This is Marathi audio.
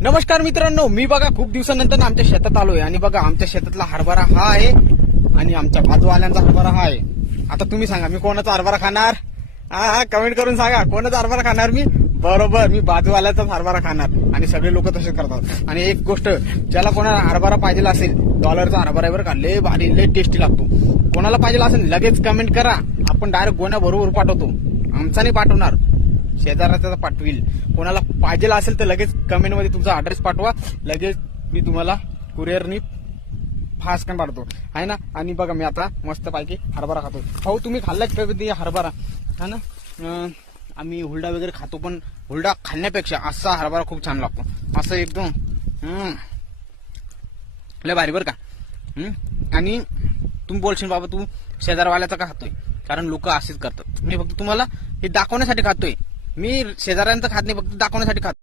नमस्कार मित्रांनो, मी बघा खूप दिवसानंतर आमच्या शेतात आलोय आणि बघा आमच्या शेतातला हरभरा हा आहे आणि आमच्या बाजूवाल्यांचा हरभरा हा आहे. आता तुम्ही सांगा मी कोणाचा हरभरा खाणार? हा कमेंट करून सांगा कोणाचा हरभरा खाणार मी. बरोबर, मी बाजूवाल्याचाच हरभरा खाणार आणि सगळे लोक तसेच करतात. आणि एक गोष्ट, ज्याला कोणाला हरभरा पाहिजे असेल, डॉलरचा हरभरा वर का लय भारी लय टेस्टी लागतो. कोणाला पाहिजे असेल लगेच कमेंट करा, आपण डायरेक्ट गोण्या बरोबर पाठवतो. आमचा नाही पाठवणार, शेजाराचा पाठवील. कोणाला पाहिजे असेल तर लगेच कमेंट मध्ये तुमचा ऍड्रेस पाठवा, लगेच मी तुम्हाला कुरिअरनी फास्ट पाठवतो आहे ना. आणि बघा मी आता मस्त पैकी हरभरा खातो. भाऊ तुम्ही खाल्लाच कधी हरभरा? हा ना, आम्ही हुरडा वगैरे खातो, पण हुरडा खाण्यापेक्षा असा हरभरा खूप छान लागतो. असं एकदम लय भारी बरं का. आणि तुम्ही बोलशील बाबा तू शेजारवाल्याचा का खातोय? कारण लोक असेच करतात. मी फक्त तुम्हाला हे दाखवण्यासाठी खातोय. मी शेजाऱ्यांचं खात नाही, फक्त दाखवण्यासाठी खातो.